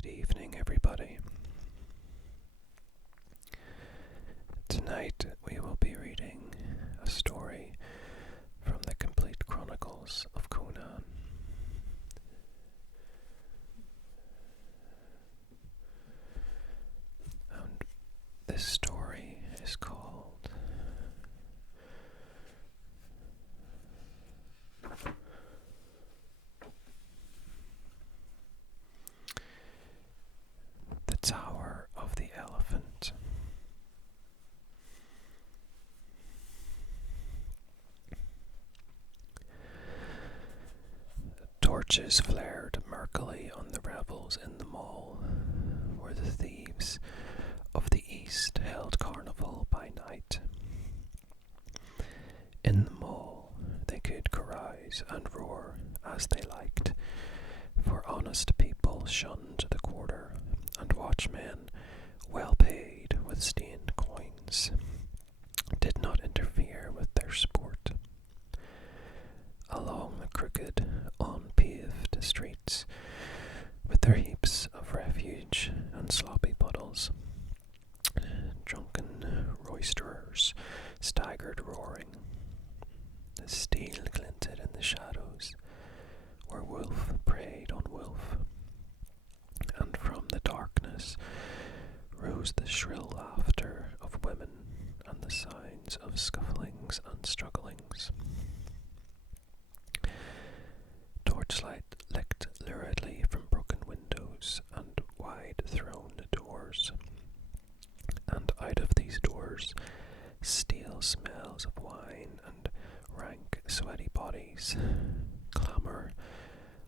Good evening, everybody. Tonight we will be reading a story from the Complete Chronicles of Conan. And this story is called The Tower of the Elephant. Torches flared murkily on the revels in the mall, where the thieves of the East held carnival by night. In the mall, they could carouse and roar as they liked, for honest people shunned the quarter, and watchmen, well paid with stained coins, did not interfere with their sport. Along the crooked, unpaved streets, with their heaps of refuge and sloppy puddles, drunken roisterers staggered roaring. The steel glinted in the shadows, where wolf preyed on wolf, and from the darkness rose the shrill laughter of women and the sounds of scufflings and strugglings. Torchlight licked luridly from broken windows and wide-thrown doors, and out of these doors stale smells of wine and rank, sweaty bodies, clamour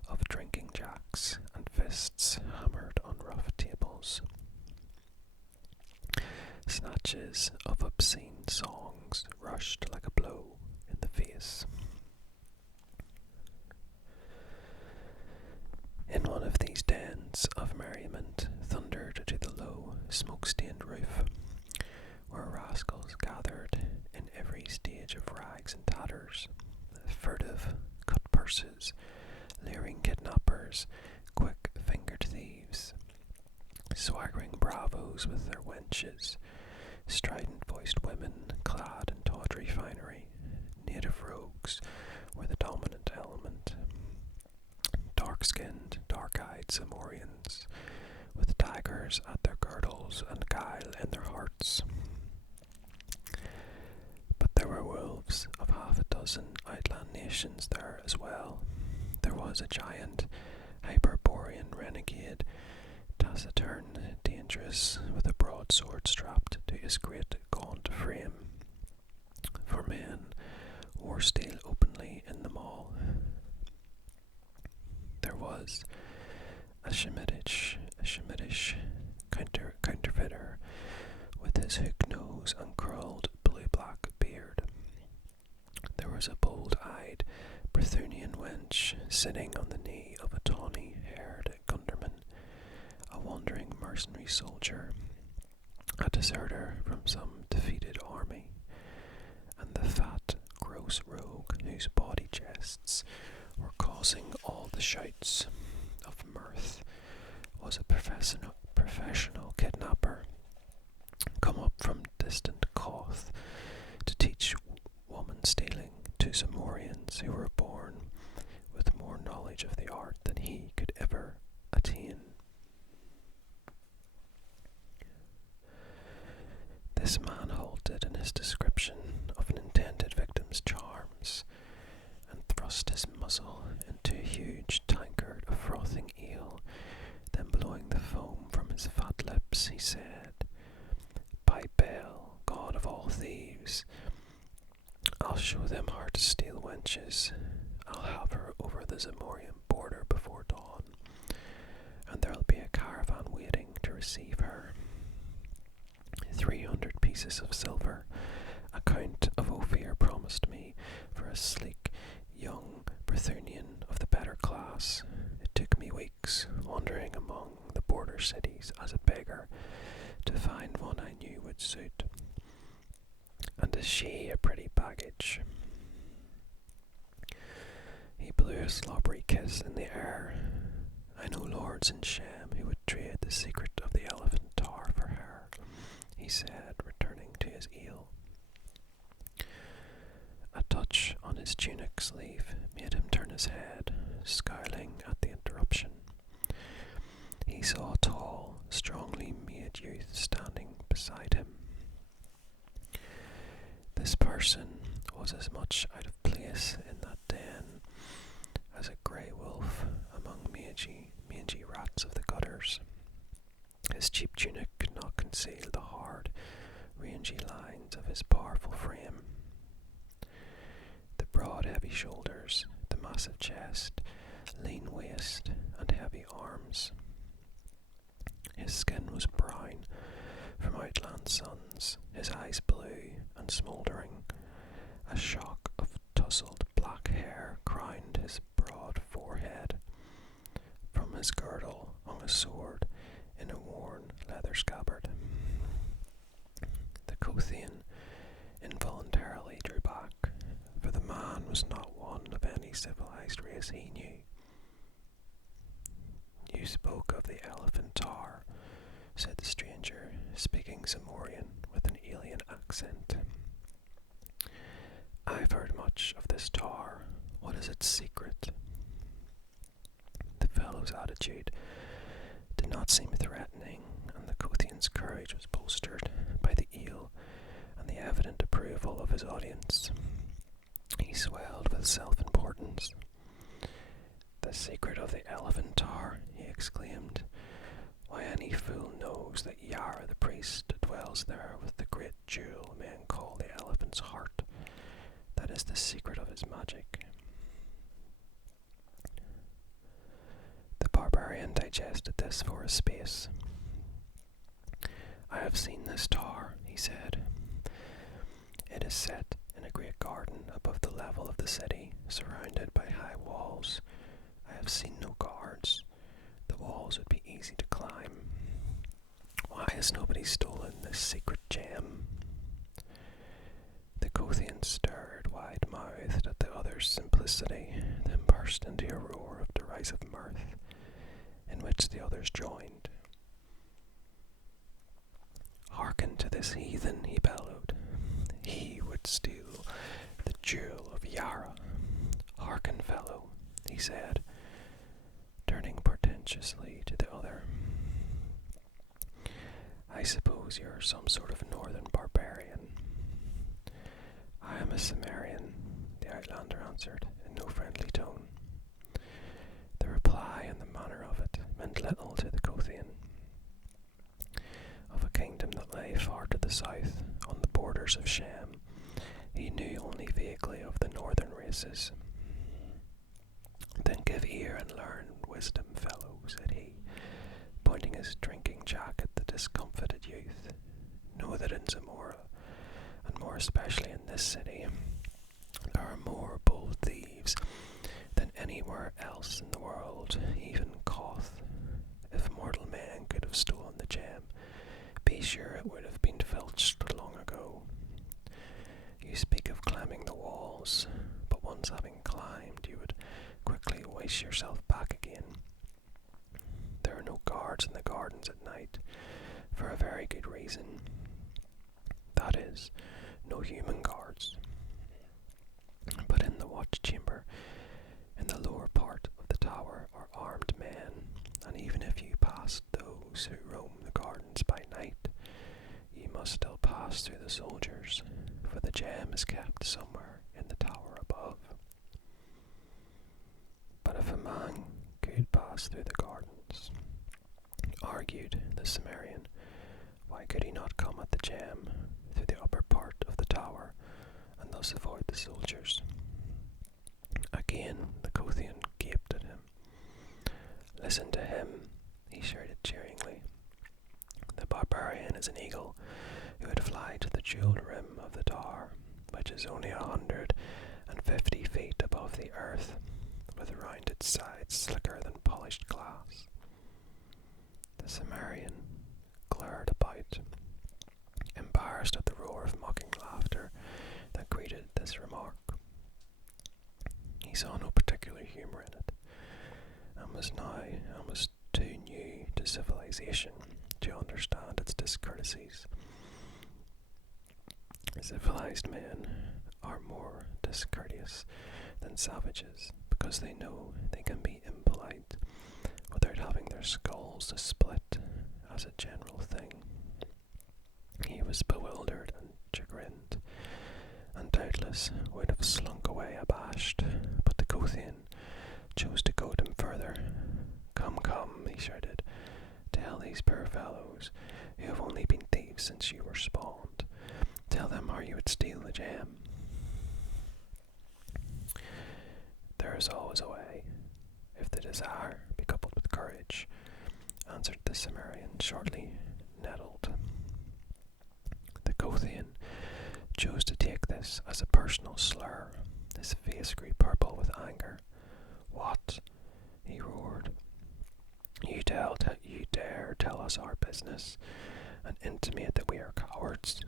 of drinking jacks and fists hammered on rough tables. Snatches of obscene songs rushed like a blow in the face. In one of these dens of merriment thundered to the low, smoke-stained roof, where rascals gathered in every stage of rags and tatters, furtive cut-purses, leering kidnappers, quick-fingered thieves, swaggering bravos with their wenches, strident-voiced women clad in tawdry finery. Native rogues were the dominant element. Dark-skinned, dark-eyed Zamorians, with daggers at their girdles and guile in their hearts. But there were wolves of half a dozen outland nations there as well. There was a giant, Hyperborean renegade, taciturn, dangerous, with a broadsword strapped to his great gaunt frame. For men wore steel openly in the mall. There was a Shemitish counterfeiter with his hook nose and curled blue-black beard. There was a bold-eyed Brythunian wench sitting on the knee of a tawny-haired gunderman, a wandering mercenary soldier, a deserter from some defeated army, and the fat, gross rogue whose bawdy jests were causing all the shouts of mirth was a professional kidnapper, come up from distant Koth to teach woman stealing to Zamorians who were born with more knowledge of the art than he could ever attain. This man halted in his description of an intended victim's charms, and thrust his muzzle into a huge tankard of frothing ale. Then, blowing the foam from his fat lips, he said, "By Bel, god of all thieves, I'll show them how to steal wenches. I'll have her over the Zamorian border before dawn, and there'll be a caravan waiting to receive her. 300 pieces of silver, a Count of Ophir promised me for a sleek, young Brythunian of the better class. It took me weeks, wandering among the border cities as a beggar, to find one I knew would suit. And is she a pretty baggage?" He blew a slobbery kiss in the air. "I know lords in Shem who would trade the secret of the elephant tower for her, he said, returning to his eel. A touch on his tunic sleeve made him turn his head, scowling at the interruption. He saw a tall, strongly made youth standing beside him. This person was as much out of place in that den as a grey wolf among mangy rats of the gutters. His cheap tunic could not conceal the hard, rangy lines of his powerful frame. The broad, heavy shoulders, the massive chest, lean waist, and heavy arms. His skin was brown from outland suns, his eyes blue and smouldering. A shock of tousled black hair crowned his broad forehead. From his girdle hung a sword in a worn leather scabbard. The Kothian involuntarily drew back, for the man was not one of any civilized race he knew. You spoke of the elephant tower, said the stranger, speaking Zamorian with an alien accent. I've heard much of this tower. What is its secret? The fellow's attitude did not seem threatening, and the Kothian's courage was bolstered by the eel and the evident approval of his audience. He swelled with self-importance. The secret of the elephant tower, he exclaimed. Why, any fool knows that Yara the priest dwells there with the great jewel men call the elephant's heart. That is the secret of his magic. The barbarian digested this for a space. I have seen this tower, he said. It is set in a great garden above the level of the city, surrounded by high walls. I have seen no guards. The walls would be easy to climb. Why has nobody stolen this secret gem? The Kothian stared wide-mouthed at the other's simplicity, then burst into a roar of derisive mirth, in which the others joined. Hearken to this heathen, he bellowed. He would steal the jewel of Yara. Hearken, fellow, he said, turning portentously to the other. I suppose you're some sort of northern barbarian. I am a Cimmerian, the outlander answered in no friendly tone. The reply and the manner of it meant little to the Kothian. Of a kingdom that lay far to the south, on the borders of Shem, he knew only vaguely of the northern races. Then give ear and learn wisdom, fellow, said he, pointing his drinking jack at the discomfited youth. Know that in Zamora, and more especially in this city, there are more bold thieves than anywhere else in the world, even Koth. If mortal man could have stolen the gem, be sure it would have been filched long ago. You speak of climbing the walls, but once having climbed, you would quickly waste yourself back again. There are no guards in the gardens at night, for a very good reason. That is, no human guards. But in the watch chamber, in the lower part of the tower, are armed men, and even if you passed those who roam the gardens by night, you must still pass through the soldiers, for the gem is kept somewhere in the tower above. But if a man could pass through the gardens, argued the Cimmerian, why could he not come at the gem through the upper part of the tower, and thus avoid the soldiers? Again the Kothian gaped at him. Listen to him, he shouted cheeringly. The barbarian is an eagle who would fly to the jewelled rim of the tower, which is only 150 feet above the earth, with rounded sides slicker than polished glass. The Cimmerian glared about, embarrassed at the roar of mocking laughter that greeted this remark. He saw no particular humour in it, and was now almost too new to civilization to understand its discourtesies. Civilized men are more discourteous than savages because they know they can be impolite without having their skulls split as a general thing. He was bewildered and chagrined, and doubtless would have slunk away abashed, but the Kothian chose to goad him further. Come, come, he shouted, tell these poor fellows who have only been thieves since you were spawned. Tell them how you would steal the gem. There is always a way, if the desire be coupled with courage, answered the Cimmerian, shortly nettled. The Kothian chose to take this as a personal slur. His face grew purple with anger. What? He roared. You dare tell us our business and intimate that we are cowards?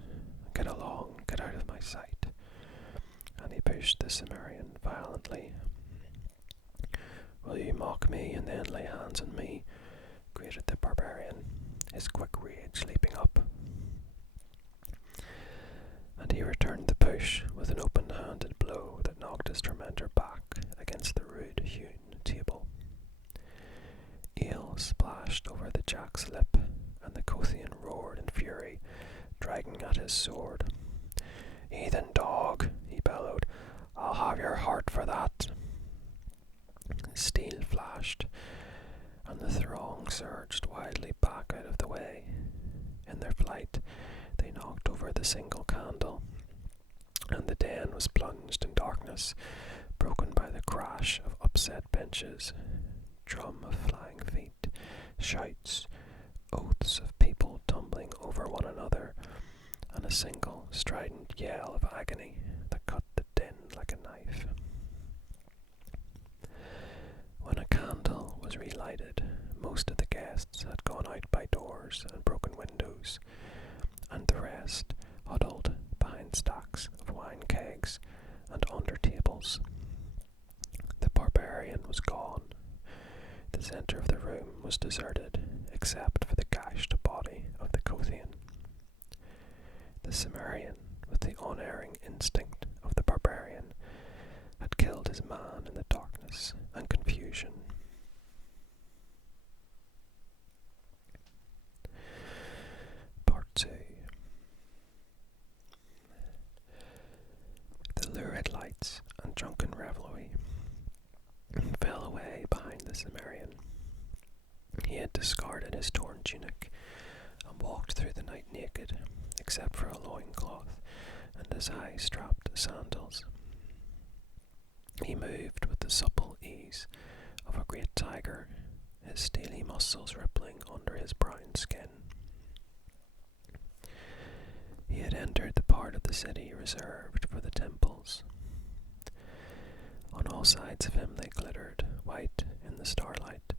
Get along, get out of my sight. And he pushed the Cimmerian violently. Will you mock me and then lay hands on me? Grated the barbarian, his quick rage leaping up. And he returned the push with an open-handed blow that knocked his tormentor back against the rude-hewn table. Ale splashed over the jack's lip, and the Kothian roared in fury, dragging at his sword. Heathen dog, he bellowed, I'll have your heart for that. Steel flashed, and the throng surged wildly back out of the way. In their flight, they knocked over the single candle, and the den was plunged in darkness, broken by the crash of upset benches, drum of flying feet, shouts, oaths of people tumbling over one another, and a single strident yell of agony that cut the din like a knife. When a candle was relighted, most of the guests had gone out by doors and broken windows, and the rest huddled behind stacks of wine kegs and under tables. The barbarian was gone. The centre of the room was deserted, except for the gashed body of the Kothian. The Cimmerian, with the unerring instinct of the barbarian, had killed his man in the darkness and confusion. Part 2. The lurid lights and drunken revelry fell away behind the Cimmerian. He had discarded his torn tunic and walked through the night naked, except for a loincloth and his high-strapped sandals. He moved with the supple ease of a great tiger, his steely muscles rippling under his brown skin. He had entered the part of the city reserved for the temples. On all sides of him they glittered, white in the starlight,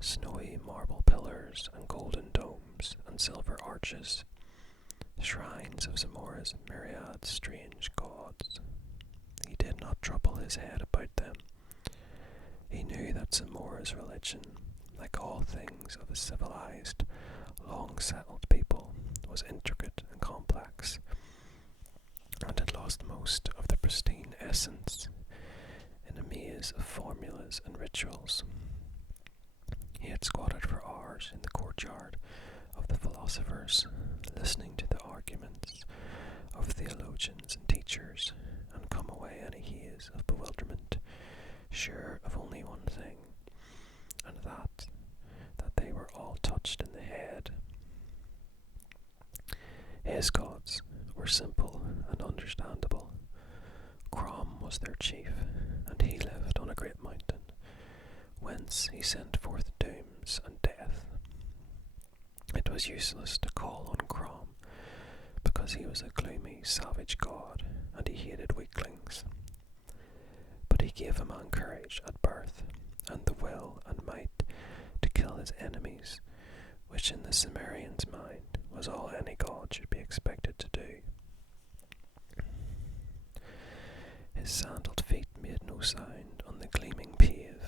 snowy marble pillars and golden domes and silver arches, shrines of Zamora's myriad strange gods. He did not trouble his head about them. He knew that Zamora's religion, like all things of a civilized, long-settled people, was intricate and complex, and had lost most of the pristine essence in a maze of formulas and rituals. He had squatted for hours in the courtyard of the philosophers, listening to the arguments of theologians and teachers, and come away in a haze of bewilderment, sure of only one thing, and that they were all touched in the head. His gods were simple and understandable. Crom was their chief, and he lived on a great mountain, whence he sent forth dooms and death. It was useless to call on Crom, because he was a gloomy, savage god, and he hated weaklings. But he gave a man courage at birth, and the will and might to kill his enemies, which in the Cimmerian's mind was all any god should be expected to do. His sandaled feet made no sound on the gleaming pave.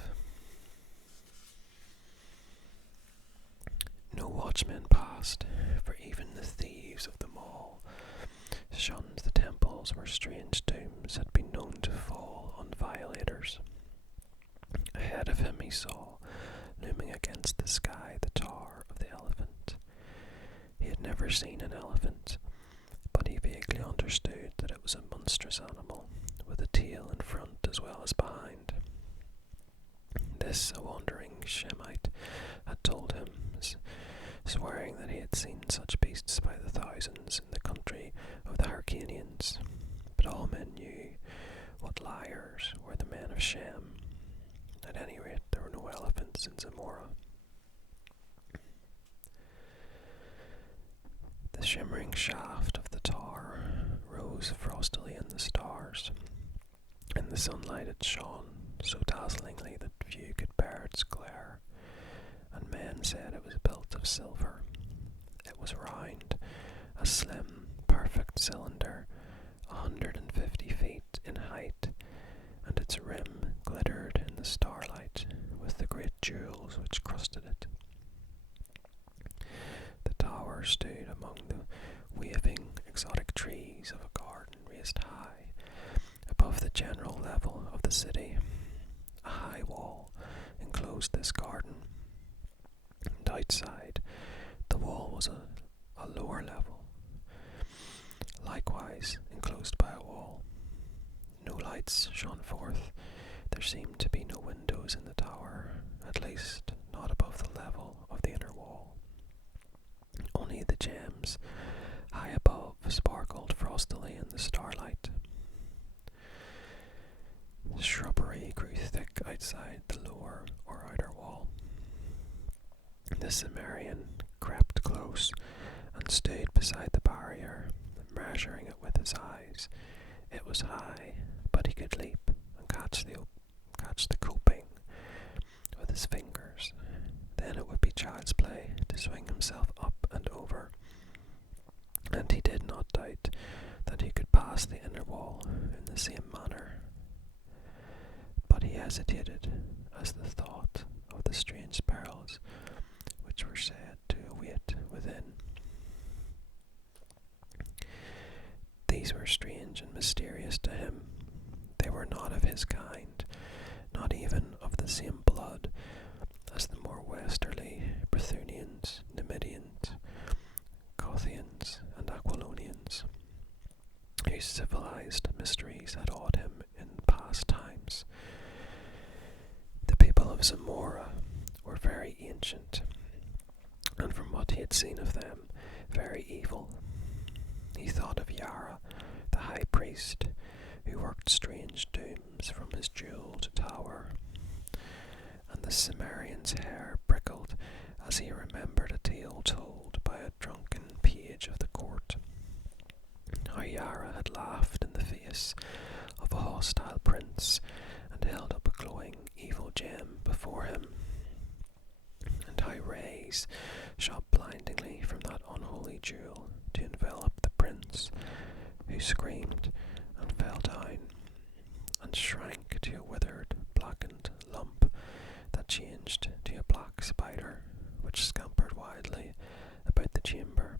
watchmen passed, for even the thieves of the mall shunned the temples where strange dooms had been known to fall on violators. Ahead of him he saw, looming against the sky, the tower of the elephant. He had never seen an elephant, but he vaguely understood that it was a monstrous animal, with a tail in front as well as behind. This a wandering Shemite had told him, swearing that he had seen such beasts by the thousands in the country of the Hyrcanians. But all men knew what liars were the men of Shem. At any rate, there were no elephants in Zamora. The shimmering shaft of the tower rose frostily in the stars. In the sunlight it shone so dazzlingly that few could bear its glare, and men said it was built of silver. It was round, a slim, perfect cylinder, 150 feet in height, and its rim glittered in the starlight with the great jewels which crusted it. The tower stood among the waving, exotic trees of a garden raised high above the general level of the city. A high wall enclosed this garden, and outside the wall was a lower level, likewise enclosed by a wall. No lights shone forth. There seemed to be no windows in the tower, at least not above the level of the inner wall. Only the gems high above sparkled frostily in the starlight. The shrubbery grew thick outside the lower or outer wall. The Cimmerian crept close and stood beside the barrier, measuring it with his eyes. It was high, but he could leap and catch the coping with his fingers. Then it would be child's play to swing himself up and over, and he did not doubt that he could pass the inner wall in the same manner. But he hesitated as the thought of the strange perils which were said to await within. These were strange and mysterious to him. They were not of his kind, not even of the same blood as the more westerly Brythunians, Numidians, Gothians, and Aquilonians, whose civilized mysteries had awed him in past times. The people of Zamora were very ancient, and from what he had seen of them, very evil. He thought of Yara, the high priest, who worked strange dooms from his jeweled tower, and the Cimmerian's hair prickled as he remembered a tale told by a drunken page of the court. How Yara had laughed in the face of a hostile prince and held up a glowing evil gem before him, and how rays shot blindingly from that unholy jewel to envelop the prince, who screamed and fell down and shrank to a withered, blackened lump that changed to a black spider which scampered wildly about the chamber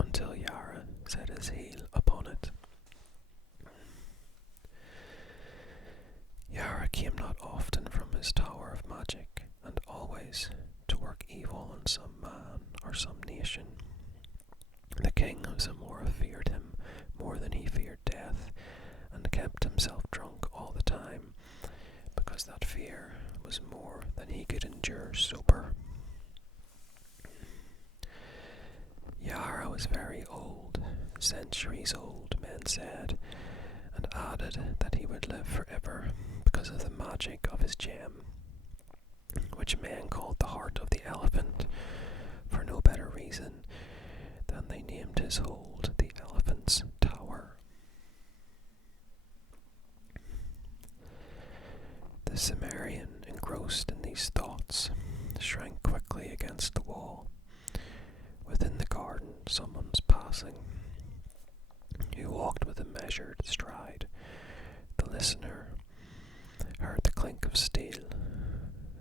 until Yara set his heel upon it. Yara came not often from his tower of magic, and always to work evil on some man or some nation. The king of Zamora feared him more than he feared death, and kept himself drunk all the time, because that fear was more than he could endure sober. Yara was very old, centuries old, men said, and added that he would live forever because of the magic of his gem, which men called the heart of the elephant, for no better reason than they named his hold the Elephant's Tower. The Cimmerian, engrossed in these thoughts, shrank quickly against the wall. Within the garden someone was passing. He walked with a measured stride. The listener heard the clink of steel,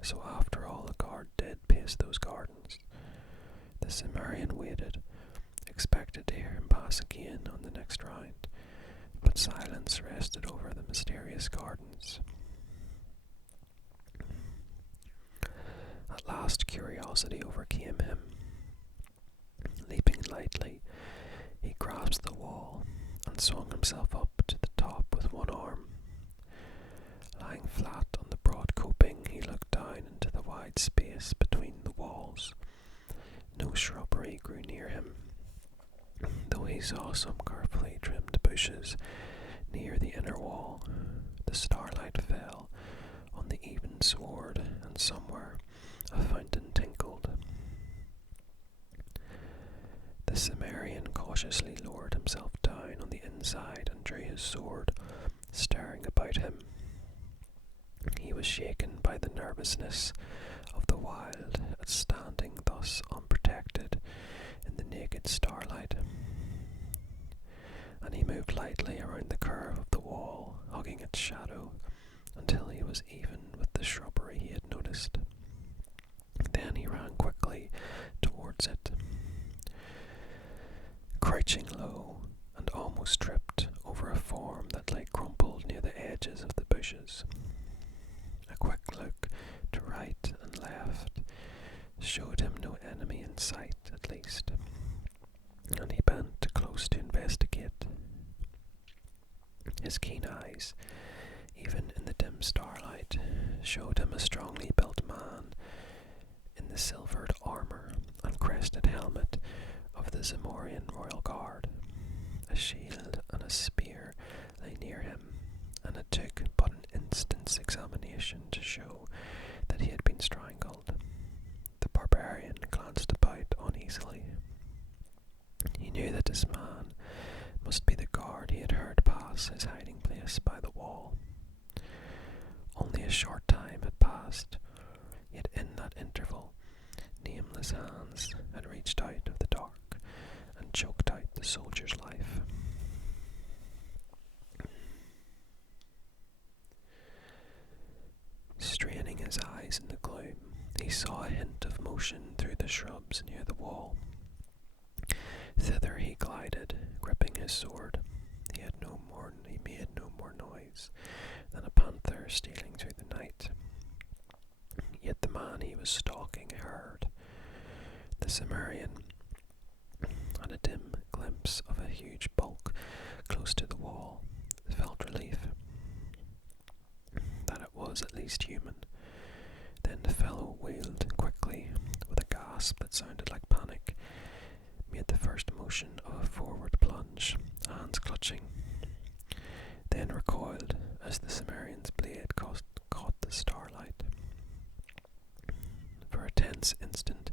so after all a guard did pace those gardens. Cimmerian waited, expected to hear him pass again on the next round, but silence rested over the mysterious gardens. At last curiosity overcame him. Leaping lightly, he grasped the wall and swung himself up to the top with one arm. Lying flat on the broad coping, he looked down into the wide space between the walls. No shrubbery grew near him, though he saw some carefully trimmed bushes near the inner wall. The starlight fell on the even sward, and somewhere a fountain tinkled. The Cimmerian cautiously lowered himself down on the inside and drew his sword, staring about him. He was shaken by the nervousness of the wild at standing thus unprotected in the naked starlight, and he moved lightly around the curve of the wall, hugging its shadow, until he was even with the shrubbery he had noticed. Then he ran quickly towards it, crouching low, and almost tripped over a form that lay crumpled near the edges of the bushes. A quick look to right and left showed him no enemy in sight, at least, and he bent close to investigate. His keen eyes, even in the dim starlight, showed him a strongly built man in the silvered armour and crested helmet of the Zamorian royal guard. A shield and a spear lay near him, and it took but an instant's examination to show that he had been strangled. The barbarian glanced about uneasily. He knew that this man must be the guard he had heard pass his hiding place by the wall. Only a short time had passed, yet in that interval nameless hands had reached out of the dark and choked out the soldier's life. Straining his eyes in the gloom, he saw a hint of motion through the shrubs near the wall. Thither he glided, gripping his sword. He made no more noise than a panther stealing through the night. Yet the man he was stalking heard. The Cimmerian had a dim glimpse of a huge bulk close to the wall, felt relief that it was at least human. Then the fellow wheeled quickly with a gasp that sounded like panic, made the first motion of a forward plunge, hands clutching, then recoiled as the Cimmerian's blade caught the starlight. For a tense instant,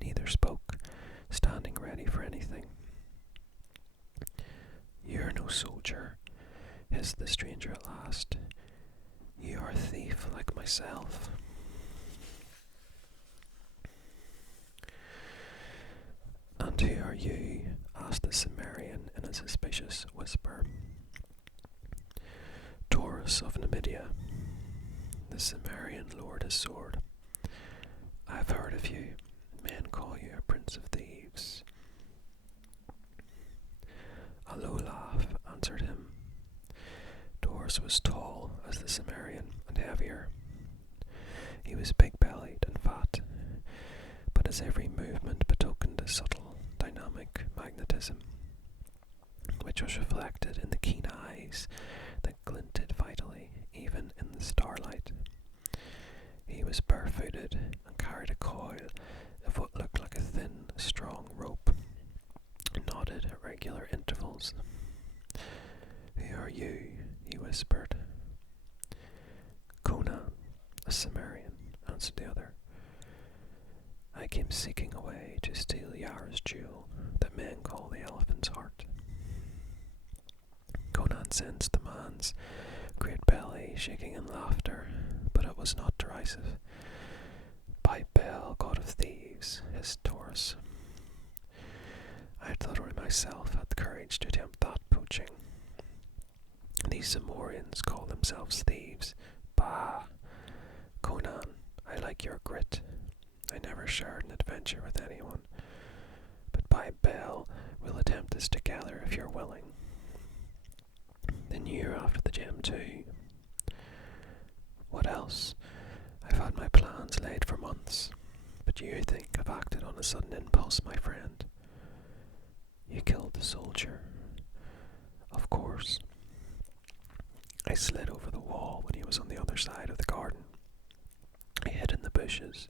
neither spoke, standing ready for anything. "You're no soldier," hissed the stranger at last. "You are a thief like myself." "And who are you?" asked the Cimmerian in a suspicious whisper. "Taurus of Numidia." The Cimmerian lowered his sword. "I've heard of you. Men call you a prince of thieves." A low laugh answered him. Taurus was tall as the Cimmerian and heavier. He was big-bellied and fat, but his every movement betokened a subtle, dynamic magnetism, which was reflected in the keen eyes that glinted vitally, even in the starlight. He was barefooted and carried a coil of what looked like a thin, strong rope, knotted at regular intervals. "Who are you?" he whispered. "Conan, a Cimmerian," answered the other. "I came seeking a way to steal Yara's jewel that men call the elephant's heart." Conan sensed the man's great belly shaking in laughter, but it was not derisive. "By Bel, god of thieves," hissed Taurus, "I thought I myself had the courage to attempt that poaching. These Zamorians call themselves thieves. Bah! Conan, I like your grit. I never shared an adventure with anyone. Why, Belle, we'll attempt this together if you're willing. Then you're after the gem too. What else? I've had my plans laid for months, but you think I've acted on a sudden impulse, my friend. You killed the soldier. Of course. I slid over the wall when he was on the other side of the garden. I hid in the bushes.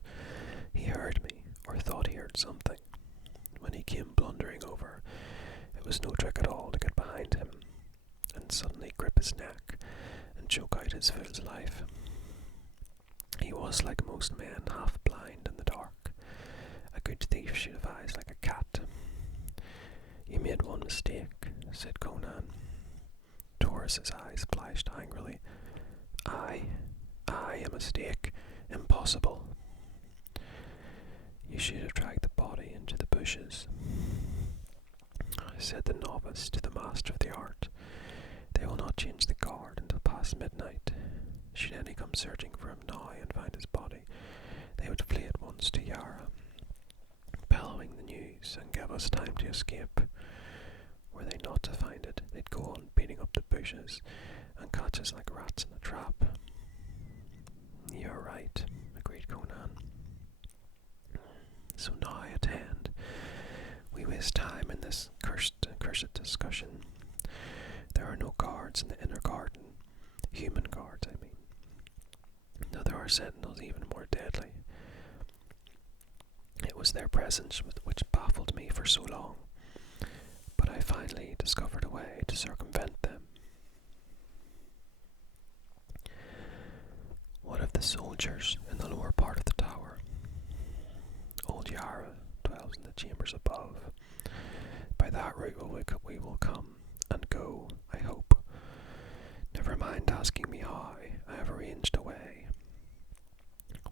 He heard me, or thought he heard something. When he came blundering over, it was no trick at all to get behind him, and suddenly grip his neck and choke out his fool's life. He was, like most men, half blind in the dark. A good thief should have eyes like a cat. You made one mistake, said Conan. Taurus's eyes flashed angrily. I, a mistake? Impossible. You should have dragged the body into the bushes, said the novice to the master of the art. They will not change the guard until past midnight. Should any come searching for him now and find his body, they would flee at once to Yara, bellowing the news, and give us time to escape. Were they not to find it, they'd go on beating up the bushes and catch us like rats in a trap. You're right, agreed Conan. So now I attend. We waste time in this cursed discussion. There are no guards in the inner garden. Human guards, I mean. Now there are sentinels even more deadly. It was their presence which baffled me for so long, but I finally discovered a way to circumvent them. What of the soldiers in the lower part of the tower? Old Yara dwells in the chambers above. By that route we will come and go, I hope. Never mind asking me how. I have arranged a way.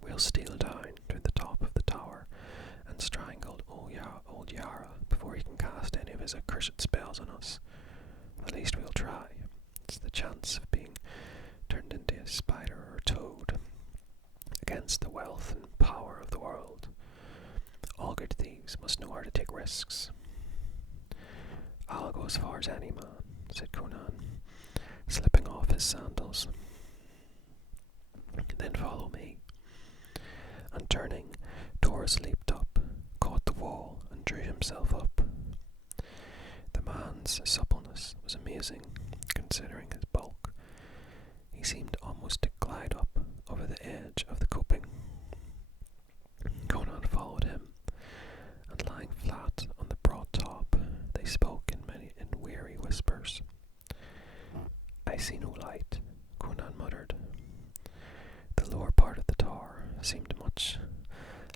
We'll steal down through the top of the tower and strangle old Yara before he can cast any of his accursed spells on us. At least we'll try. It's the chance of being turned into a spider or a toad, against the wealth and power of the world. All good thieves must know how to take risks. I'll go as far as any man, said Conan, slipping off his sandals. Then follow me. And turning, Taurus leaped up, caught the wall, and drew himself up. The man's suppleness was amazing, considering his bulk. He seemed almost to glide up over the edge of the coping. Conan followed him, and lying flat on the broad top, they spoke in weary whispers. I see no light, Conan muttered. The lower part of the tower seemed much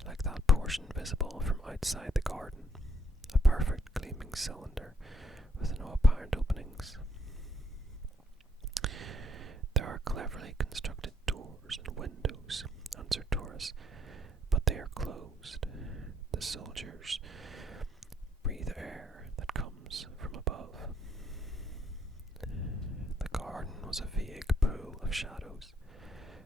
like that portion visible from outside the garden, a perfect gleaming cylinder with no apparent openings. There are cleverly constructed doors and windows, answered Taurus, but they are closed. The soldiers breathe air that comes from above. The garden was a vague pool of shadows,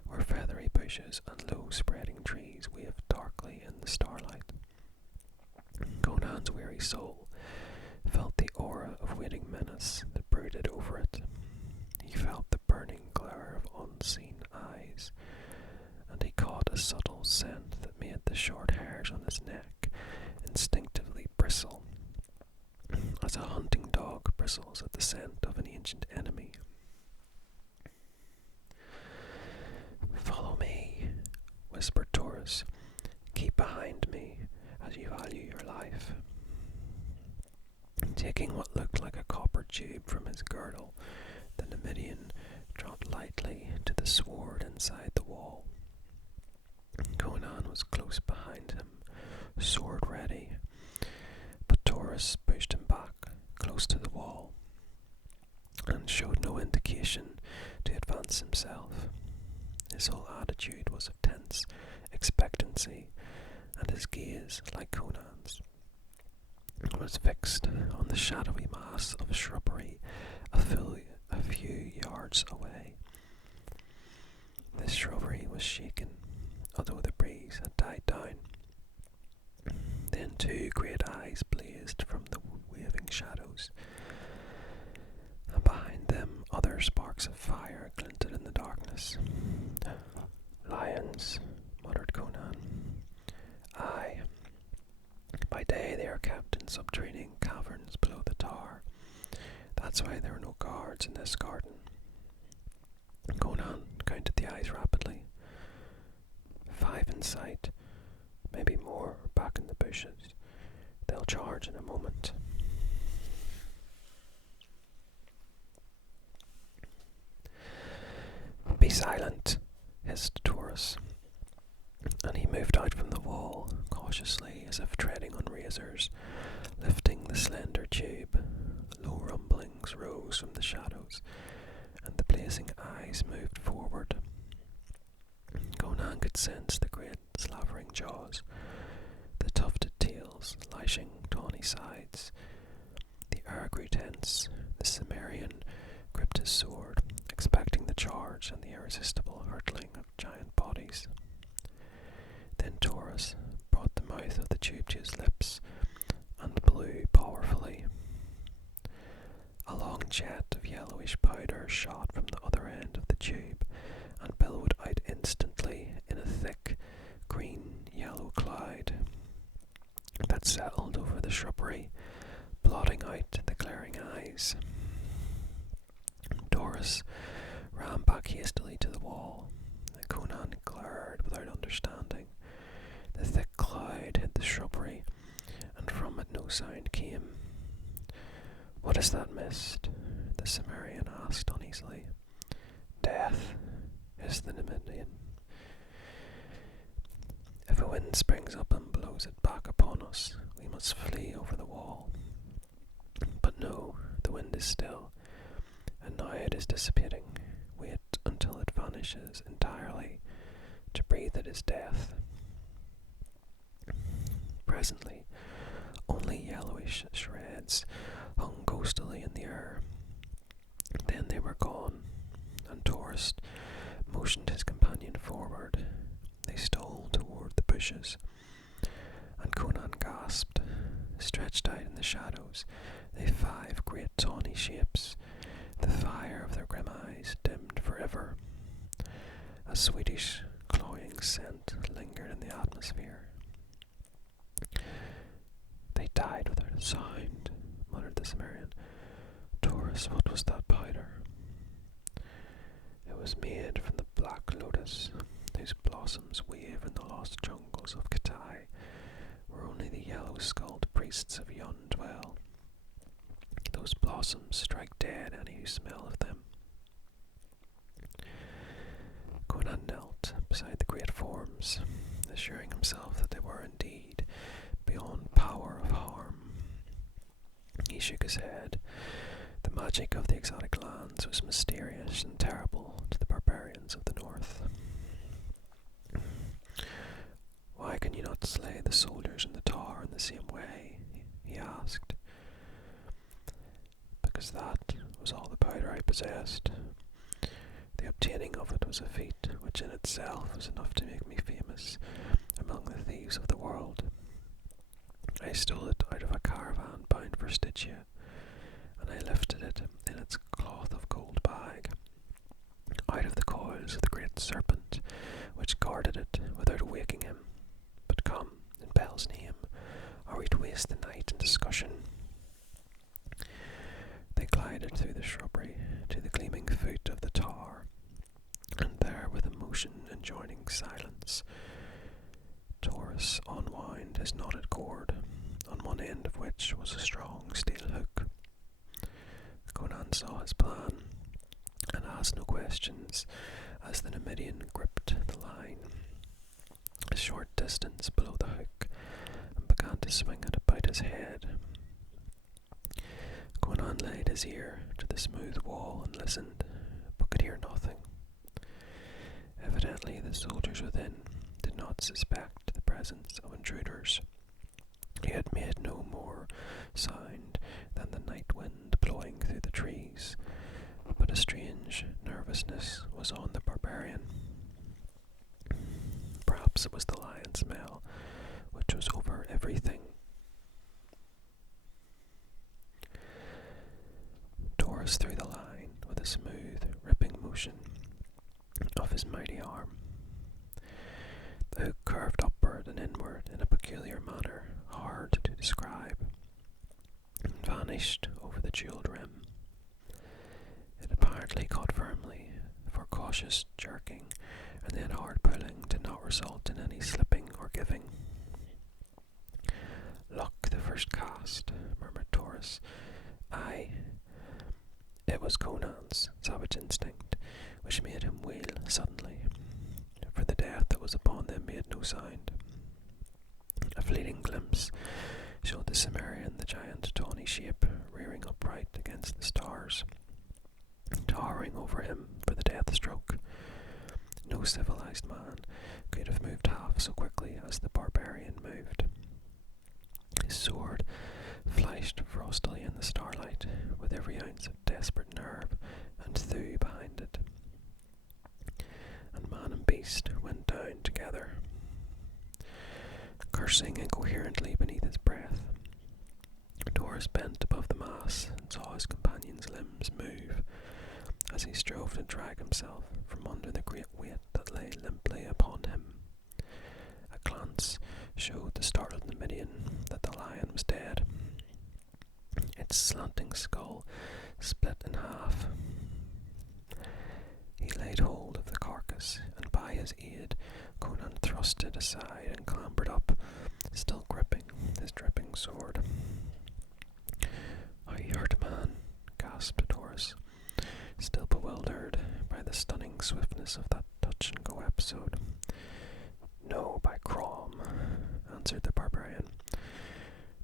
where feathery bushes and low-spreading trees waved darkly in the starlight. Conan's weary soul felt the aura of waiting menace that brooded over it. He felt the burning glare of unseen eyes, and he caught a subtle scent that made the short hairs on his neck instinctively bristle, as a hunting dog bristles at the scent of an ancient enemy. Follow me, whispered Taurus. Keep behind me, as you value your life. Taking what looked like a copper tube from his girdle, the Numidian dropped lightly to the sward inside the wall. Conan was close behind him, sword ready, but Taurus pushed him back, close to the wall, and showed no indication to advance himself. His whole attitude was of tense expectancy, and his gaze, like Conan's, was fixed on the shadowy mass of shrubbery a few yards away. This shrubbery was shaken, although the breeze had died down. Then two great eyes blazed blazed from the waving shadows, and behind them other sparks of fire glinted in the darkness. "Lions," muttered Conan. "Aye. By day they are kept in subterranean caverns below the tower. That's why there are no guards in this garden." Conan counted the eyes rapidly. 5 in sight, maybe more back in the bushes. They'll charge in a moment. "Be silent," hissed Taurus, and he moved out from the wall, cautiously as if treading on razors, lifting the slender tube. Low rumblings rose from the shadows, and the blazing eyes moved forward. Conan could sense the great slavering jaws, the tufted tails lashing tawny sides. The air grew tense. The Cimmerian gripped his sword, expecting the charge and the irresistible hurtling of giant bodies. Then Taurus brought the mouth of the tube to his lips and blew powerfully. A long jet of yellowish powder shot from the other end of the tube and billowed out instantly in a thick green-yellow cloud that settled over the shrubbery, blotting out the glaring eyes. Taurus ran back hastily to the wall. Conan glared without understanding. The thick cloud hid the shrubbery, and from it no sound came. "What is that mist?" the Cimmerian asked uneasily. "Death," hissed the Numidian. "If a wind springs up and blows it back upon us, we must flee over the wall. But no, the wind is still, and now it is dissipating. Wait until it vanishes entirely. To breathe it is death." Presently, only yellowish shreds hung ghostily in the air. Then they were gone, and Taurus motioned his companion forward. They stole toward the bushes, and Conan gasped. Stretched out in the shadows, they 5 great tawny shapes. The fire of their grim eyes dimmed forever. A sweetish, cloying scent lingered in the atmosphere. "They died without a sound," muttered the Cimmerian. "Taurus, what was that powder?" "It was made from the black lotus, whose blossoms wave in the lost jungles of Katai, where only the yellow-skulled priests of Yun dwell. Those blossoms strike dead any who smell of them." Conan knelt beside the great forms, assuring himself that they were indeed beyond power of harm. He shook his head. The magic of the exotic lands was mysterious and terrible to the barbarians of the north. "Why can you not slay the soldiers in the tower in the same way?" he asked. "Because that was all the powder I possessed. The obtaining of it was a feat which in itself was enough to make me famous among the thieves of the world. I stole it out of a caravan bound for Stygia, and I lifted it in its cloth of gold bag, out of the coils of the great serpent which guarded it without waking him. But come, in Bel's name, are we to waste the night in discussion?" They glided through the shrubbery to the gleaming foot of the tower, and there, with a motion enjoining silence, Taurus unwound his knotted cord, on one end of which was a strong steel hook. Conan saw his plan, and asked no questions as the Numidian gripped the line a short distance below the hook and began to swing it about his head. Conan laid his ear to the smooth wall and listened, but could hear nothing. Evidently the soldiers within did not suspect the presence of intruders. He had made no more sound than the night wind blowing through the trees, but a strange nervousness was on the barbarian. Perhaps it was the lion smell, which was over everything. arm. The hook curved upward and inward in a peculiar manner, hard to describe, and vanished over the jewelled rim. It apparently caught firmly, for cautious jerking and then hard pulling did not result in any slipping or giving. "Luck the first cast," murmured Taurus. "Aye, it was Conan's savage instinct which made him wheel suddenly, for the death that was upon them made no sound." A fleeting glimpse showed the Cimmerian, the giant tawny shape, rearing upright against the stars, towering over him for the death stroke. No civilized man could have moved half so quickly as the barbarian moved. His sword flashed frostily in the starlight, with every ounce of desperate nerve and thew behind it, and man and beast went down together, cursing incoherently beneath his breath. Taurus bent above the mass and saw his companion's limbs move as he strove to drag himself from under the great weight that lay limply upon him. A glance showed the startled Numidian that the lion was dead. Its slanting skull split in half. He laid hold of the carcass, and by his aid Conan thrust it aside and clambered up, still gripping his dripping sword. "Are you hurt, man?" gasped Taurus, still bewildered by the stunning swiftness of that touch-and-go episode. "No, by Crom," answered the barbarian,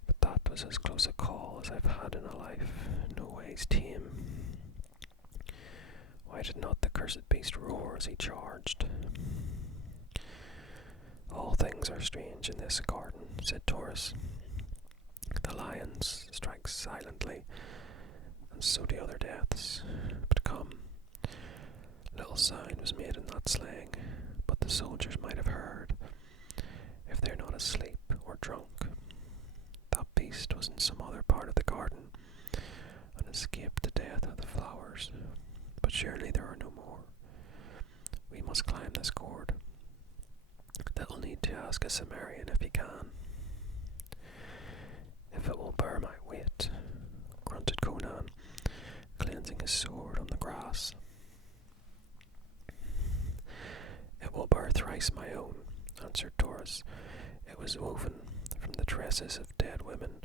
"but that was as close a call as I've had in a life, no ways tame. Why did not the cursed beast roar as he charged?" "All things are strange in this garden," said Taurus. "The lions strike silently, and so do other deaths. But come, little sound was made in that slaying, but the soldiers might have heard, if they're not asleep or drunk. That beast was in some other part of the garden, and escaped the death of the flowers. But surely there are no more. We must climb this cord. They'll need to ask a Cimmerian if he can." "If it will bear my weight," grunted Conan, cleansing his sword on the grass. "It will bear thrice my own," answered Taurus. "It was woven from the tresses of dead women,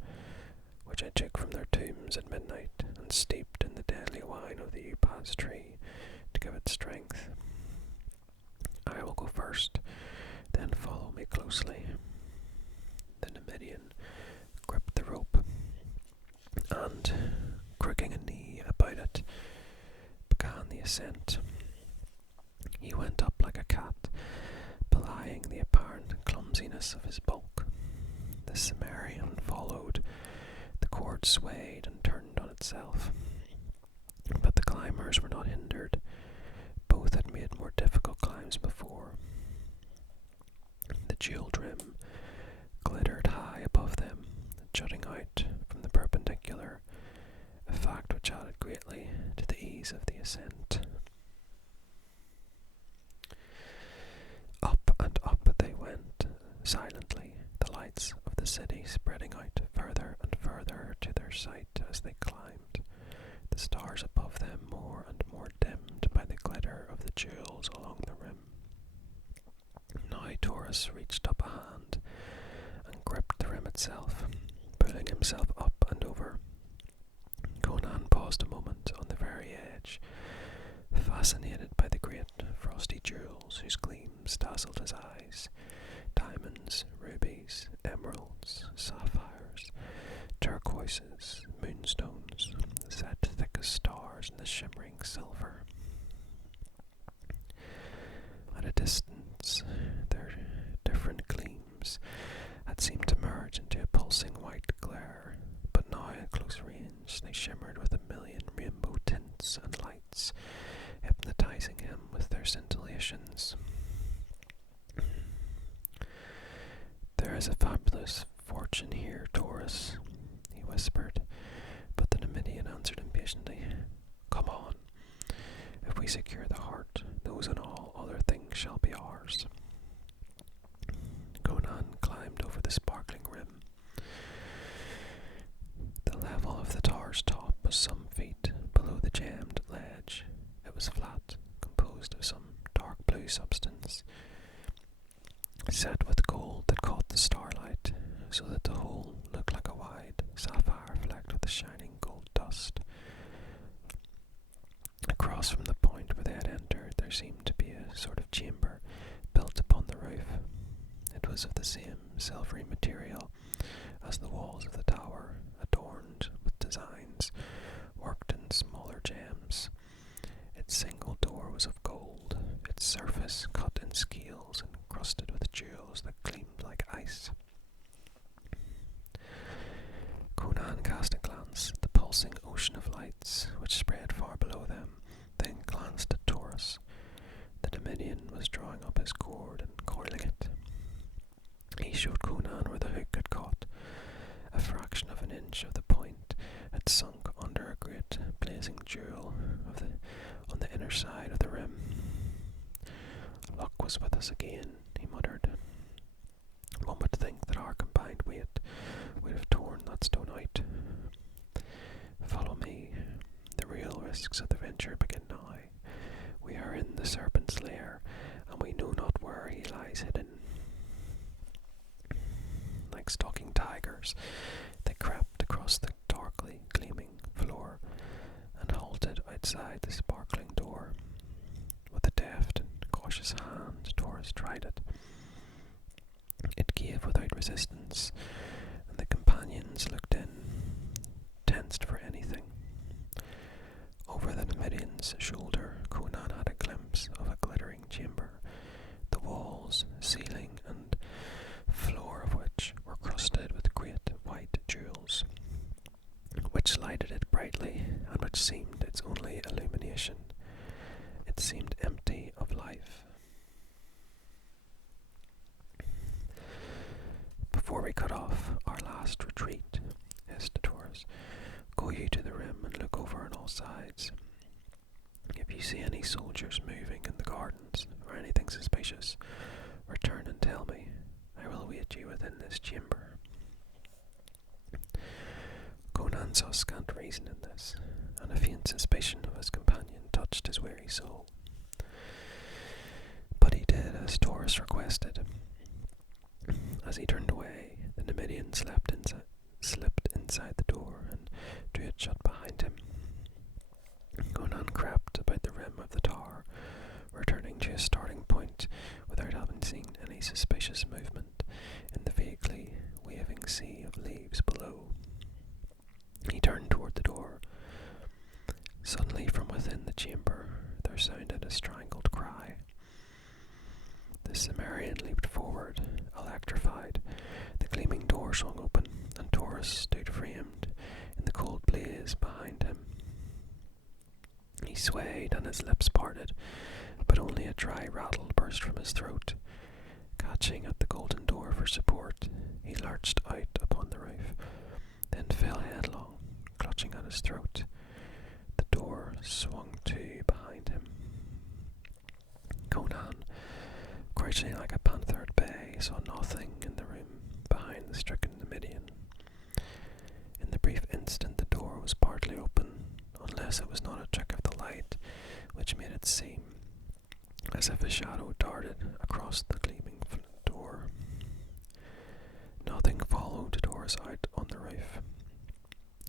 which I took from their tombs at midnight and steeped in the deadly wine of the upas tree to give it strength. I will go first, then follow me closely." The Numidian gripped the rope and, crooking a knee about it, began the ascent. He went up like a cat, belying the apparent clumsiness of his bulk. The Cimmerian followed. The cord swayed and turned on itself, but the climbers were not hindered. Both had made more difficult climbs before. The jewelled rim glittered high above them, jutting out from the perpendicular, a fact which added greatly to the ease of the ascent. Up and up they went, silently, the lights of the city spreading out further and further to their sight as they climbed, the stars above them more and more dimmed by the glitter of the jewels along the rim. Now Taurus reached up a hand and gripped the rim itself, pulling himself up and over. Conan paused a moment on the very edge, fascinated by the great frosty jewels whose gleams dazzled his eyes. Diamonds, rubies, emeralds, sapphires, turquoises, moonstones, set thick as stars in the shimmering silver. At a distance, their different gleams had seemed to merge into a pulsing white glare, but now at close range they shimmered with a million rainbow tints and lights, hypnotizing him with their scintillations. "There is a fabulous fortune here, Taurus," he whispered, but the Numidian answered impatiently, "Come on. If we secure the heart, those and all other things shall of the tower's top was some feet below the gemmed ledge. It was flat, composed of some dark blue substance, set with gold that caught the starlight, so that the whole looked like a wide sapphire flecked with shining gold dust. Across from the point where they had entered, there seemed to be a sort of chamber built upon the roof. It was of the same silvery material as the walls of the tower, adorned with designs worked in smaller gems. Its single door was of gold, its surface cut in scales and crusted with jewels that gleamed like ice. Conan cast a glance at the pulsing ocean of lights which spread far below them, then glanced at Taurus. The Dominion was drawing up his cord and coiling it. He showed Conan where the hook had caught. A fraction of an inch of the point had sunk under a great blazing jewel on the inner side of the rim. Luck was with us again, he muttered. One would think that our combined weight would have torn that stone out. Follow me. The real risks of the venture begin now. We are in the serpent's lair, and we know not where he lies hidden. Like stalking tigers, they crept across the darkly gleaming floor and halted outside the sparkling door. With a deft and cautious hand, Taurus tried it. It gave without resistance, and the companions looked in, tensed for anything. Over the Numidian's shoulder, Conan had a glimpse of a glittering chamber, the walls, ceiling, and floor of which were crusted with great white jewels, which lighted it brightly and which seemed its only illumination. It seemed empty of life. Before we cut off our last retreat, hissed Taurus, go you to the rim and look over on all sides. If you see any soldiers moving in the gardens or anything suspicious, return and tell me. I will await you within this chamber. Conan saw scant reason in this, and a faint suspicion of his companion touched his weary soul. But he did as Taurus requested. As he turned away, the Numidian slipped inside the door and drew it shut behind him. Conan crept about the rim of the tower, returning to his starting point without having seen any suspicious movement in the vaguely waving sea of leaves below. He turned toward the door. Suddenly from within the chamber there sounded a strangled cry. The Cimmerian leaped forward, electrified. The gleaming door swung open, and Taurus stood framed in the cold blaze behind him. He swayed and his lips parted, but only a dry rattle burst from his throat. Catching at the golden door for support, he lurched out upon the roof, then fell headlong, clutching at his throat. The door swung to behind him. Conan, crouching like a panther at bay, saw nothing in the room behind the stricken Numidian. In the brief instant the door was partly open, unless it was not a trick of the light which made it seem as if a shadow darted across the gleaming door. Nothing followed Taurus out on the roof,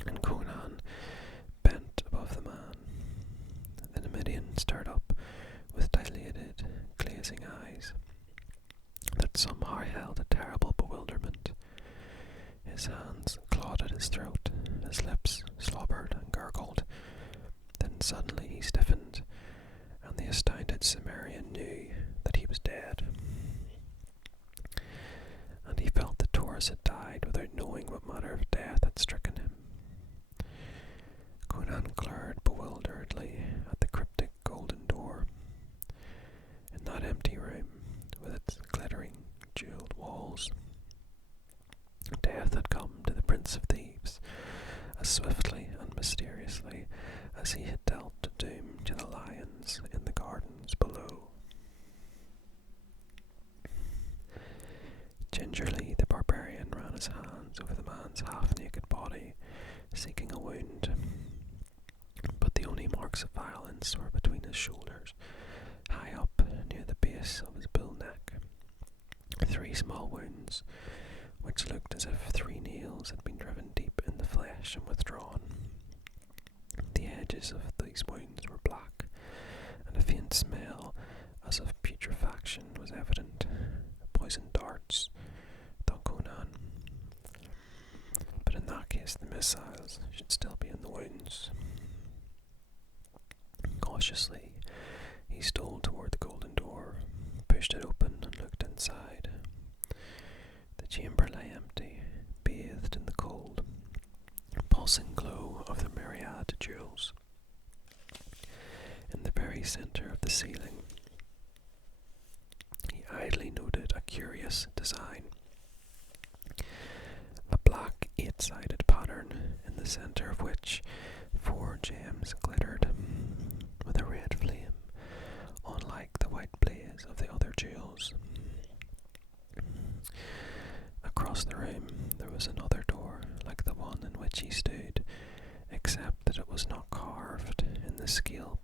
and Conan bent above the man. The Numidian stared up with dilated, glazing eyes that somehow held a terrible bewilderment. His hands clawed at his throat, his lips slobbered and gurgled. Then suddenly he stiffened, and the astounded Cimmerian knew that he was dead. And he felt that Taurus had died without knowing what manner of death had stricken him. Conan glared bewilderedly at the cryptic golden door. In that empty room, with its glittering jeweled walls, death had come to the Prince of Thieves as swiftly and mysteriously as he had dealt doom to the lions in the gardens below. Gingerly, the barbarian ran his hands over the man's half-naked body, seeking a wound, but the only marks of violence were between his shoulders, high up near the base of his bull neck. 3 small wounds, which looked as if 3 nails had been driven deep in the flesh and withdrawn. The edges of these wounds were black, and a faint smell as of putrefaction was evident. Poisoned darts, thought Conan. But in that case, the missiles should still be in the wounds. Cautiously, he stole toward the golden door, pushed it open, and looked inside. The chamber lay empty, bathed in the cold, pulsing glow of the myriad jewels. In the very centre of the ceiling, he idly noted a curious design. A black 8-sided pattern, in the centre of which 4 gems glittered, with a red flame, unlike the white blaze of the other jewels. Across the room there was another door, like the one in which he stood, except that it was not carved in the scale